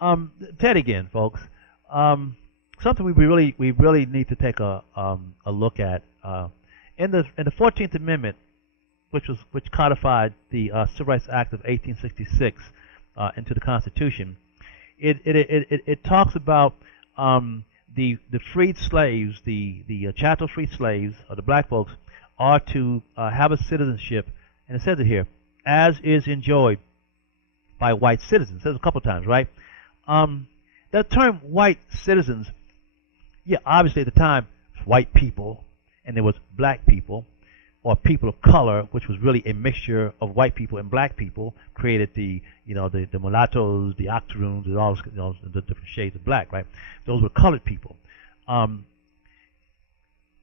Ted again, folks. Um, Something we really need to take a look at. In the 14th Amendment, which codified the Civil Rights Act of 1866 into the Constitution, it talks about the freed slaves, the chattel freed slaves, or the black folks, are to have a citizenship, and it says it here, as is enjoyed by white citizens. It says a couple times, right? That term white citizens, yeah, obviously at the time, white people, and there was black people, or people of color, which was really a mixture of white people and black people, created the mulattoes, the octoroons, and all the different shades of black, right? Those were colored people.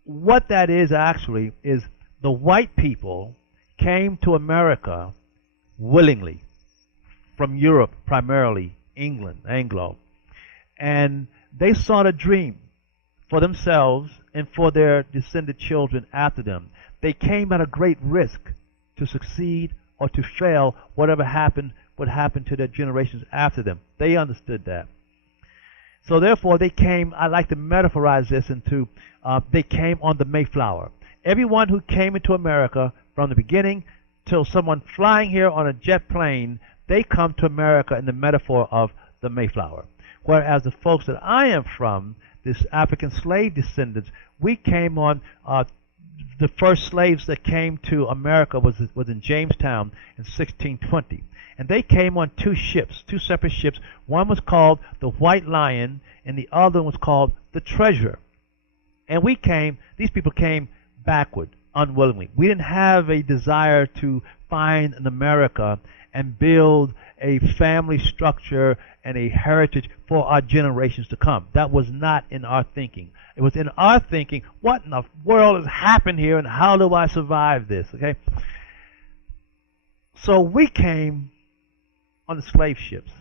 What that is actually is the white people came to America willingly from Europe, primarily England, Anglo, and they sought a dream for themselves and for their descended children after them. They came at a great risk to succeed or to fail. Whatever happened would happen to their generations after them. They understood that. So therefore they came, I like to metaphorize this into, they came on the Mayflower. Everyone who came into America from the beginning till someone flying here on a jet plane, they come to America in the metaphor of the Mayflower. Whereas the folks that I am from, this African slave descendants, we came on, the first slaves that came to America was in Jamestown in 1620. And they came on two ships, two separate ships. One was called the White Lion, and the other was called the Treasure. And these people came backward, unwillingly. We didn't have a desire to find an America and build a family structure and a heritage for our generations to come. That was not in our thinking. It was in our thinking, what in the world has happened here and how do I survive this? Okay? So we came on the slave ships.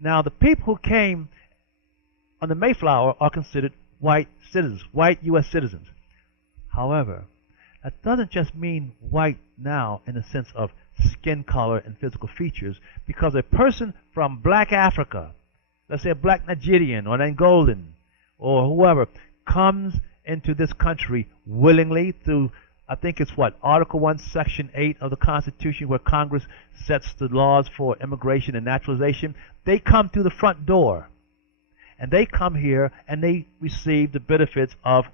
Now the people who came on the Mayflower are considered white citizens, white U.S. citizens. However, that doesn't just mean white now in the sense of skin color and physical features, because a person from black Africa, let's say a black Nigerian or an Angolan or whoever, comes into this country willingly through, I think it's what, Article 1, Section 8 of the Constitution, where Congress sets the laws for immigration and naturalization. They come through the front door, and they come here and they receive the benefits of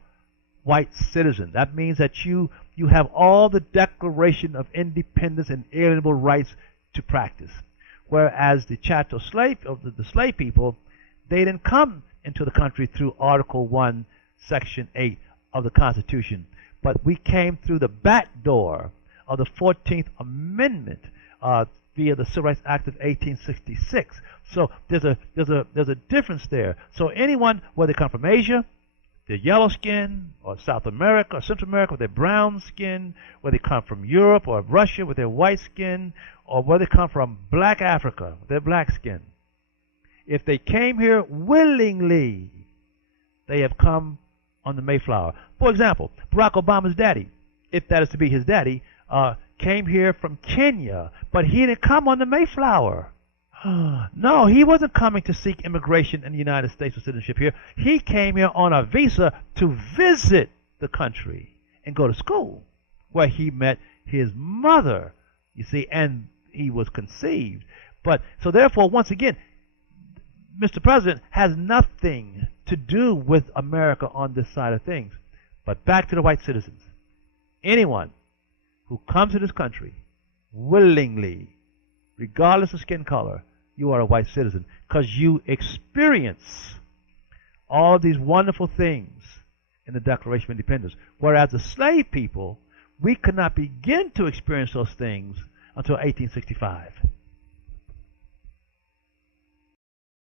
white citizen. That means that you have all the Declaration of Independence and alienable rights to practice. Whereas the chattel slave, the slave people, they didn't come into the country through Article 1, Section 8 of the Constitution, but we came through the back door of the 14th Amendment via the Civil Rights Act of 1866. So there's a difference there. So anyone, whether they come from Asia, they're yellow skin, or South America or Central America with their brown skin, whether they come from Europe or Russia with their white skin, or whether they come from black Africa with their black skin, if they came here willingly, they have come on the Mayflower. For example, Barack Obama's daddy, if that is to be his daddy, came here from Kenya, but he didn't come on the Mayflower. No, he wasn't coming to seek immigration in the United States or citizenship here. He came here on a visa to visit the country and go to school, where he met his mother, you see, and he was conceived. But so therefore, once again, Mr. President has nothing to do with America on this side of things. But back to the white citizens. Anyone who comes to this country willingly, regardless of skin color, you are a white citizen, because you experience all of these wonderful things in the Declaration of Independence. Whereas the slave people, we could not begin to experience those things until 1865.